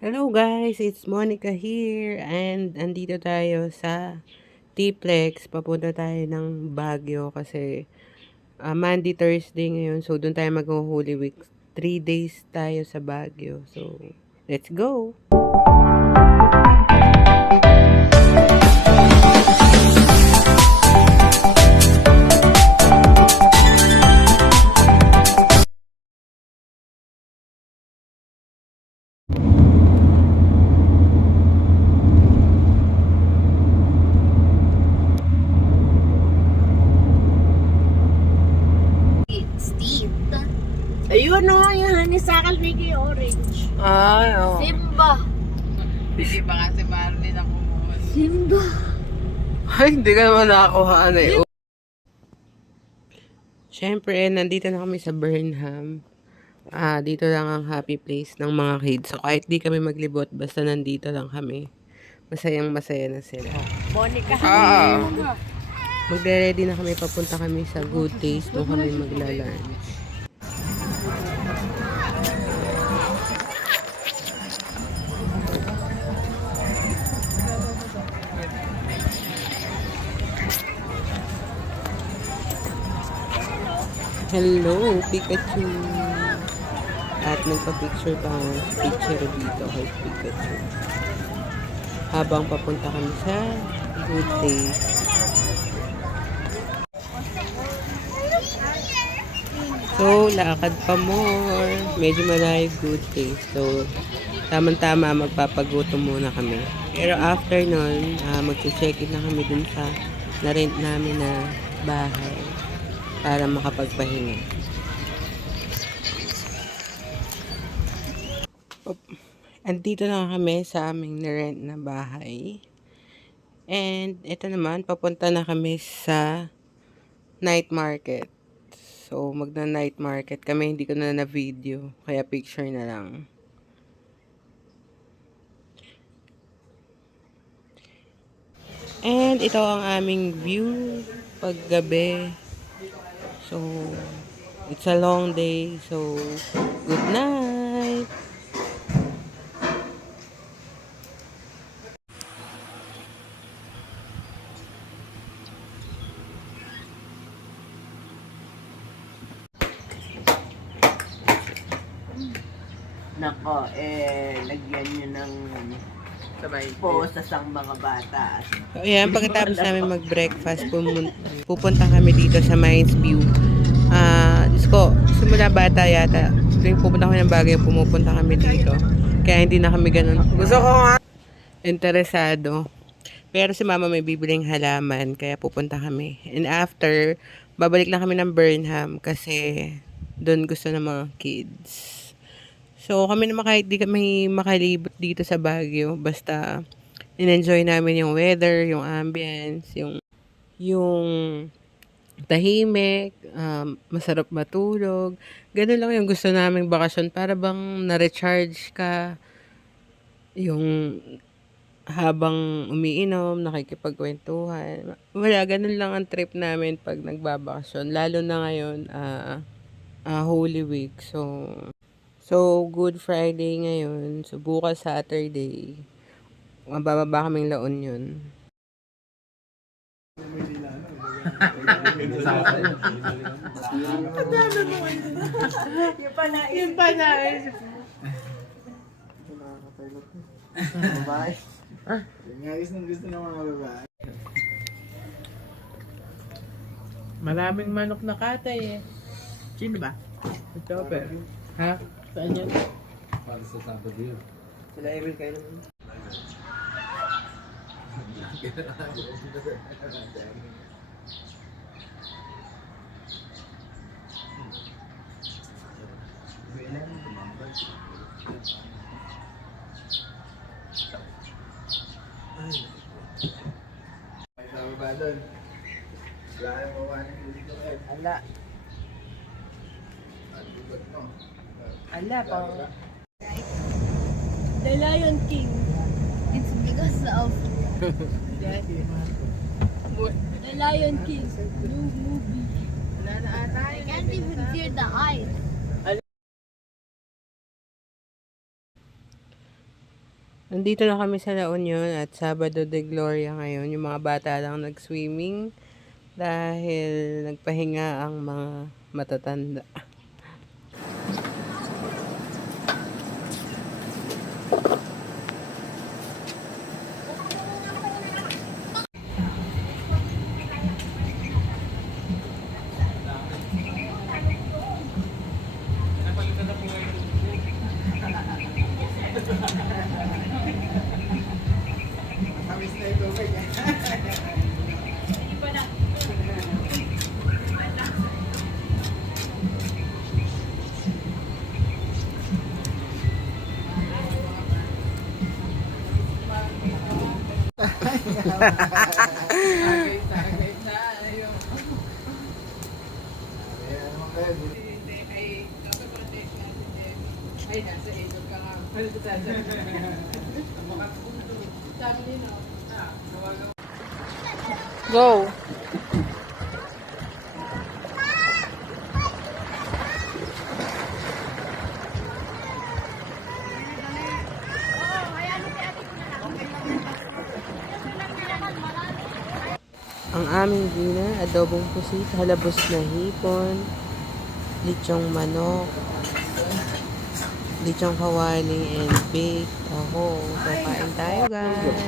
Hello guys, it's Monica here and andito tayo sa T-Plex. Papunta tayo ng Baguio kasi Monday, Thursday ngayon. So doon tayo mag-Holy Week. 3 days tayo sa Baguio. So let's go! Steve. Ayun o, yung honeysuckle Mickey orange. Ay, Simba. Hindi pa kasi Marley na kumuha. Simba. Ay, hindi ka naman nakakuhaan eh. Siyempre, nandito na kami sa Burnham. Dito lang ang happy place ng mga kids. So kahit di kami maglibot, basta nandito lang kami. Masayang masaya na sila. Monica. Magre-ready na kami, papunta kami sa Good Taste, doon kami magla-lunch. Hello, Pikachu! At nagpa-picture pa ang picture dito kay Pikachu. Habang papunta kami sa Good Taste. So, lakad pa more. Medyo malayo Good Taste. So, tamang-tama magpapagutom muna kami. Pero after nun, mag-check-in na kami dun sa na-rent namin na bahay para makapagpahinga. Andito na kami sa aming na-rent na bahay. And ito naman, papunta na kami sa night market. So, magna-night market kami. Hindi ko na video. Kaya picture na lang. And ito ang aming view paggabi. So, it's a long day. So, good night! Nako, lagyan nyo ng posas ang mga bata. So, ayan, pagkatapos namin mag-breakfast, pupunta kami dito sa Mines View. Diyos ko, simula bata yata. Tuwing pupunta kami ng Baguio, pumupunta kami dito. Kaya hindi na kami ganun. Gusto ko nga interesado. Pero si mama may bibiling halaman, kaya pupunta kami. And after, babalik na kami ng Burnham kasi doon gusto ng mga kids. So, kami naman kahit di kami makalibot dito sa Baguio, basta in-enjoy namin yung weather, yung ambience, yung tahimik, masarap matulog. Ganun lang yung gusto naming bakasyon para bang na-recharge ka yung habang umiinom, nakikipagkwentuhan. Wala, ganun lang ang trip namin pag nagbabakasyon. Lalo na ngayon, Holy Week. So, Good Friday ngayon. So, bukas Saturday. Mabababa kaming La Union. Yung panais. Babae. Nga gusto ng mga babae. Maraming manok na katay eh. Sino ba? Ito, pero. Ha? Saan yan? Para sa Sabado yun. Sila Emil kayo naman. May sababa doon. Wala yung mawanin dito kayo. Ala. Ang likod mo. Ala pa. The Lion King. It's because of The Lion King. New movie. Wala na ata. I can't even hear the eyes. Nandito na kami sa La Union at Sabado de Gloria ngayon. Yung mga bata lang nag-swimming dahil nagpahinga ang mga matatanda. Kamis na yung tubig. Ayan naman kayo. Go! Ang aming dinner, adobong pusit, halabos na hipon, lechong manok, lechong kawali, and baked. So, kain tayo, guys.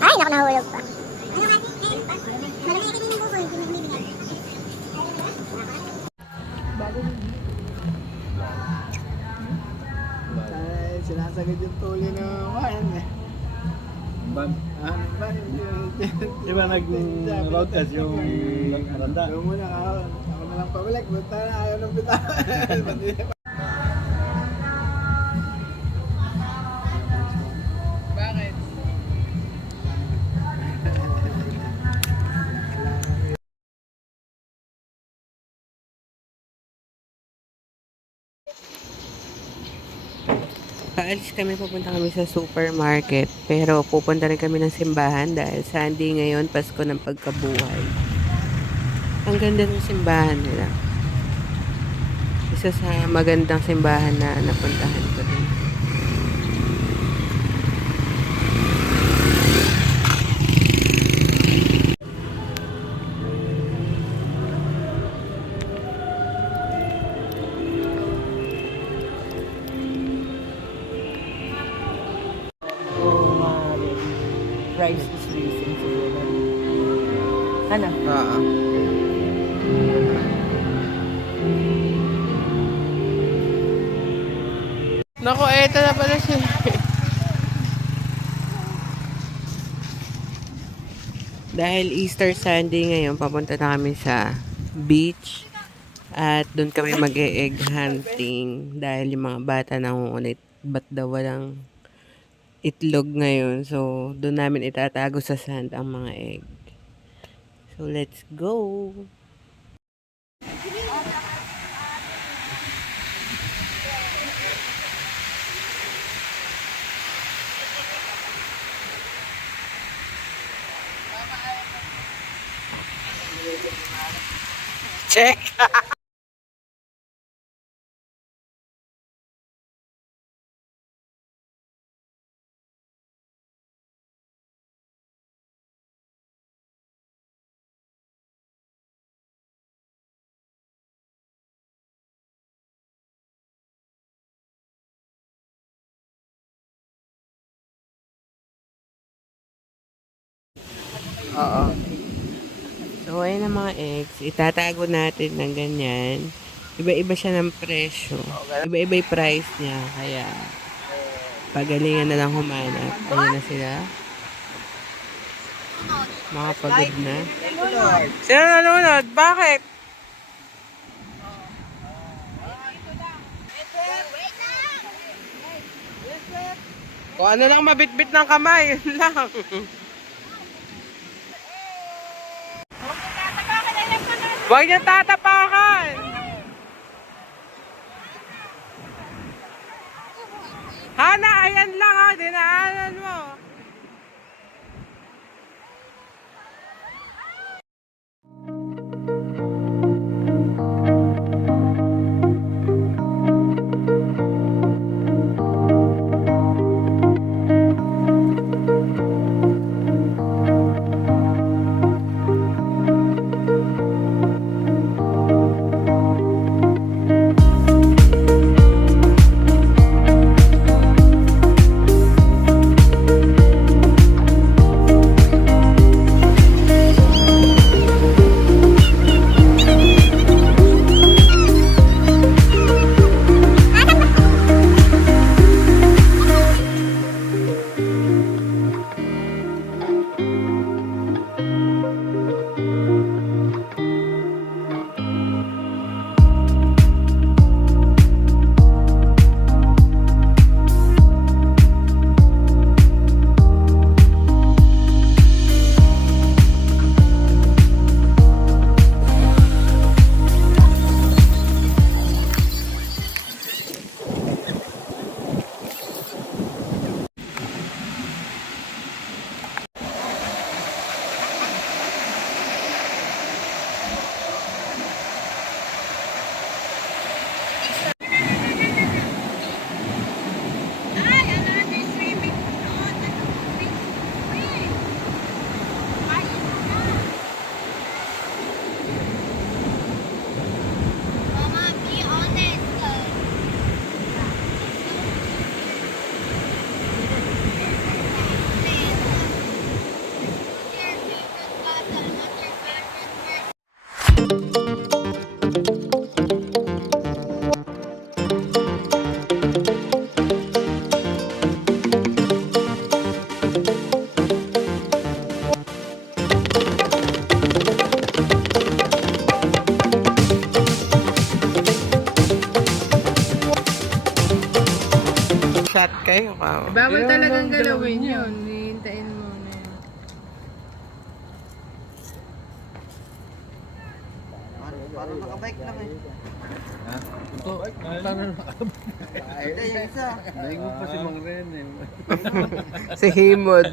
Ay, naku, nahulog pa. Ay, sinasagad yung tuloy na mayan eh. Ban. Ban? Di ba nag-roadcast yung Aranda? Yung muna ako na lang pabalik. Buta na ayaw ng bitawan. Bakit? Paalis kami, pupunta kami sa supermarket. Pero pupunta rin kami ng simbahan dahil Sunday ngayon, Pasko ng Pagkabuhay. Ang ganda ng simbahan nila. Isa sa magandang simbahan na napuntahan ko din. Price is recent siguro. Ano? Oo. Naku, eto na pala siya. Dahil Easter Sunday ngayon, papunta na kami sa beach. At doon kami mag-egg hunting. Dahil yung mga bata nangungulit. Ba't daw walang itlog ngayon? So, doon namin itatago sa sand ang mga egg. So, let's go! Check! Oo. So, ayan ang mga eggs. Itatago natin ng ganyan. Iba-iba siya ng presyo. Iba-iba yung price niya. Kaya, pagalingan na lang humanap. Ayan na sila. Mga pagod na. Sino nanonood? Bakit? Kung ano lang mabitbit ng kamay, yun lang. Huwag niyo tatapakan! Hana, ayan lang ha, dinaanan mo. Shot kayo ka. Bawal talagang galawin yun. Hihintayin mo na yun. Parang nakabike lang eh. Ito, tangan na. Ay, yung isa. Naingo pa si Mang Ren eh. Si Himod.